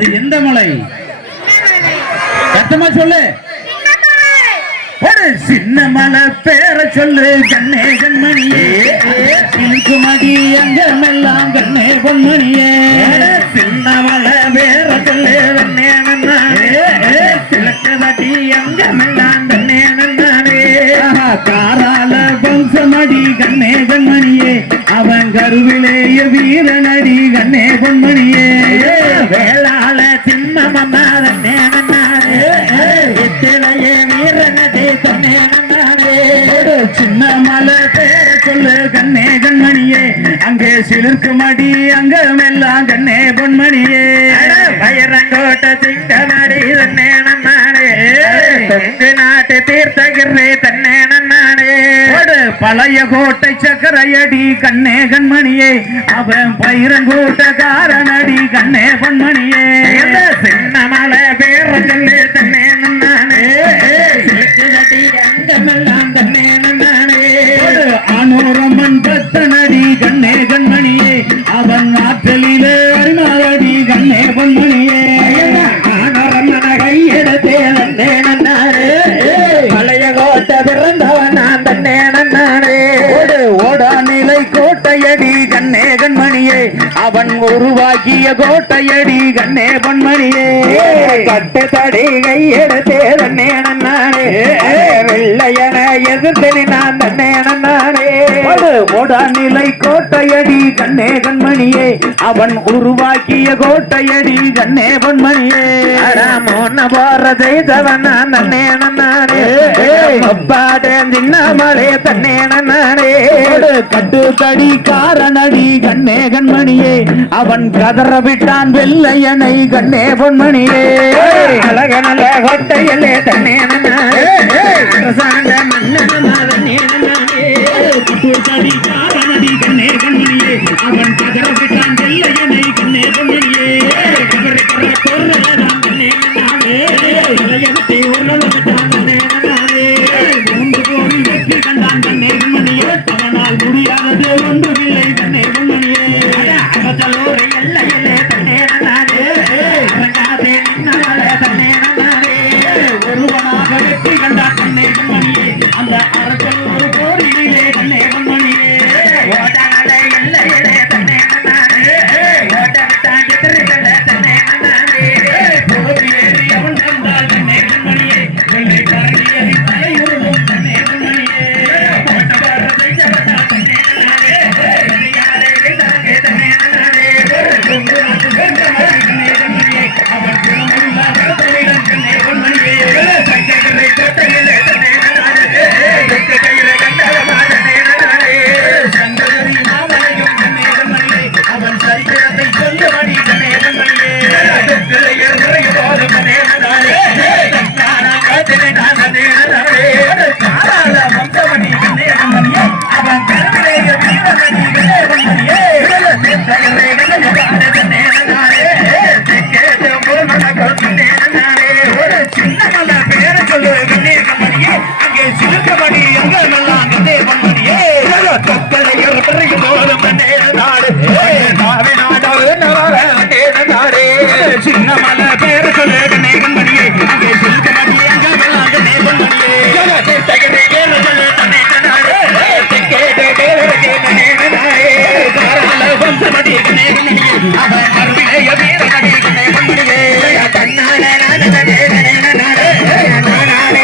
அது எந்த மலை? சத்தமா சொல்லு. ஒரு சின்ன மலை பேர சொல்லு கண்ணே கண்மணியே. மடி அங்கமெல்லாம் கண்ணே பொன்மணியே. சின்ன மலை பேர சொல்லு கண்ணே சிலக்கதடி அங்கமெல்லாம் கண்ணே நன்னானே. காரால வம்சமடி கண்ணே கண்மணியே. அவன் கருவிலேய வீரனடி கண்ணே பொன்மணியே. வேளாள சிம்மமம்மா தன்னே நன்னானே. இத்திலையே வீரனடி தன்னே நன்னானே. சின்ன மலை பேர சொல்லு கண்ணே கண்மணியே. அங்கே சிலருக்கு மடி அங்கமெல்லாம் கண்ணே பொன்மணியே. பயரங்கோட்ட சிங்கமடி தன்னே நன்னானே. தெங்கு நாட்டு தீர்த்தகிரே தன்னே நன்னானே. பழைய கோட்டை சக்கரையடி கண்ணே கண்மணியே. அவன் பயிரங்கோட்ட காரனடி கண்ணே பொன்மணியே. சின்ன மலை பேர சொல்லு தன்னே நன்னானே. அங்கமெல்லாம் தன்னே நன்னானே. ஆனோரம்மன் பத்தனடி கண்ணே கண்மணியே. அவன் ஆற்றலிலே அருணாடி கண்ணே பொன்மணியே. ஆனோரம்மன கையெடுத்தே தன்னே நன்னானே. பழைய கோட்டை பிறந்தவன் நான் தன்னே நன்னானே. ஓடா நிலை கோட்டையடி கண்ணே கண்மணியே. அவன் உருவாக்கிய கோட்டையடி கண்ணே பொன்மணியே. கட்டு தடி கையெடுத்தே தன்னே நன்னானே. வெள்ளையன எதிர்த்தனி நான் தன்னே நன்னானே. ஓடா நிலை கோட்டையடி கண்ணே கண்மணியே. அவன் உருவாக்கிய கோட்டையடி கண்ணே பொன்மணியே. மோன போறதை தவன் நான் தன்னே நன்னானே. அப்பாடே தின்னமலே தன்னே நன்னானே. கட்டு தடி காரனடி கண்ணே கண்மணியே. அவன் கதற விட்டான் வெள்ளையனை கண்ணே பொன்மணியே. அழகனல கோட்டையிலே தன்னே நன்னானே. அரசாண்ட மன்னனமா தன்னே நன்னானே. கட்டு தடி காரனடி கண்ணே கண்மணியே. அவன் கதற விட்டான் வெள்ளையனை கண்ணே பொன்மணியே. கதறி கதற கொர்றலாம் தன்னே நன்னானே. இளையவத்தை உருளவிட்டான் தன்னே நன்னானே. மூன்று கோடி வெற்றி கண்டான் தன்னே கண்மணியே. அவனால் முடியாதது ஒன்றுமில்லை தன்னே பொன்மணியே. அகத்தலோரை எல்லையிலே தன்னே நன்னானே. அரங்காதே நின்னவளே தன்னே நன்னானே. ஒருவனாக வெற்றி கண்டான் தன்னே பொன்மணியே. அந்த அரசல் ஒரு கோரியிலே தன்னே பொன்மணியே. ஓடனலை எல்லையிலே தன்னே நன்னானே. ஓட்டவிட்டான் எதிரிகளே தன்னே நன்னானே. போதி ஏறி அவன் வந்தால் தன்னே பொன்மணியே. வெள்ளை பரங்கியதை தலையுறும் தன்னே பொன்மணியே. ஓட்டவாரத்தை சவத்தால் தன்னே நன்னானே. யாரை வைத்தாங்கே தன்னே நன்னானே. கொங்கு நாட்டு வென்றமலை தன்னே பொன்மணியே. அவன் குணமுள்ள வளத்தையிடம் தன்னே பொன்மணியே. சங்கரை கோட்டையிலே தன்னே நன்னானே. தெற்கு கையிலே கண்டவமா தன்னே நன்னானே. சங்கரி மாமலையும் தன்னே பொன்மணியே. அவன் சரித்திரத்தை சொல்லுமடி தன்னே பொன்மணியே. தெற்கிலே உரையும் போதும் தன்னே நன்னானே. தன்னே நன்னானே. காராள வம்சமணி தன்னே பொன்மணியே. அவன் கருவிலேய வீரமணி தன்னே பொன்மணியே. தெற்கிலே கண்டவமா தன்னே நன்னானே. தெற்கேட்டு முருகனகோ தன்னே நன்னானே. ஒரு சின்ன மலை பேர சொல்லு கண்ணே கண்மணியே. அங்கே சிலுக்கமணி எங்கெல்லாம் கண்ணே பொன்மணியே. தொக்கலை எறியும் போதும் தன்னே நன்னானே. நாவி நாடாவது நவாரே நன்னானே. சின்ன மலை பேர சொல்லு கண்ணே கண்மணியே. அங்கே சிலுக்கமணி எங்கெல்லாம் கண்ணே பொன்மணியே. தெற்கே பேர சொல்லு தன்னே நன்னானே. தெற்கேட்டு பேரே கண்ணே நன்னானே. காராள வம்சமடி கண்ணே கண்மணியே. அவன் கருவிலேய வீரனடி கண்ணே பொன்மணியே. தன்னானே நானே நானே நானே நானே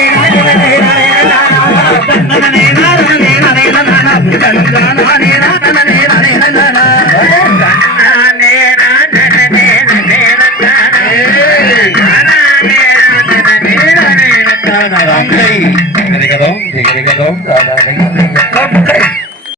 Tiga-tiga dong,